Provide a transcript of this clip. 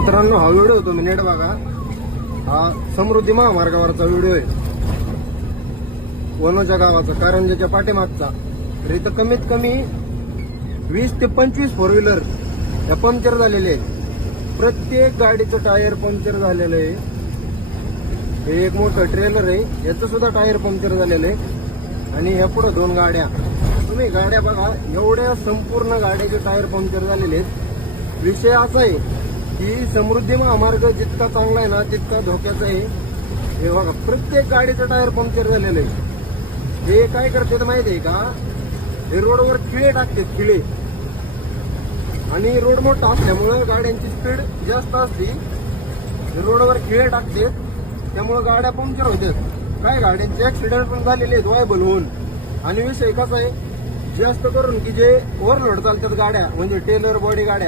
मित्रांनो, हा व्हिडिओ तुम्ही नीट बघा. हा समृद्धी महामार्गावरचा व्हिडिओ आहे, वनोजा गावाचा, कारंजाच्या पाठीमागचा. तर इथं कमीत कमी 20 ते 25 फोर व्हीलर या पंक्चर झालेले आहेत. प्रत्येक गाडीचं टायर पंक्चर झालेलं आहे. हे एक मोठं ट्रेलर आहे, याचं सुद्धा टायर पंक्चर झालेलं आहे. आणि ह्या पुढे 2 गाड्या, तुम्ही गाड्या बघा, एवढ्या संपूर्ण गाड्याचे टायर पंक्चर झालेले आहेत. विषय असा आहे की समृद्धी महामार्ग जितका चांगला आहे ना तितका धोक्याचा आहे. हे बघा, प्रत्येक गाडीचं टायर पंक्चर झालेलं आहे. हे काय करतात माहिती आहे का, हे रोडवर खिळे टाकतात, खिळे. आणि रोड मोठा असल्यामुळे गाड्यांची स्पीड जास्त असते. रोडवर खिळे टाकतात, त्यामुळे गाड्या पंक्चर होतात. काय गाड्यांचे ऍक्सिडेंट पण झालेले आहेत वायबल होऊन. आणि विषय कसा आहे, जास्त करून की जे ओव्हरलोड चालतात गाड्या, म्हणजे टेलर बॉडी गाड्या,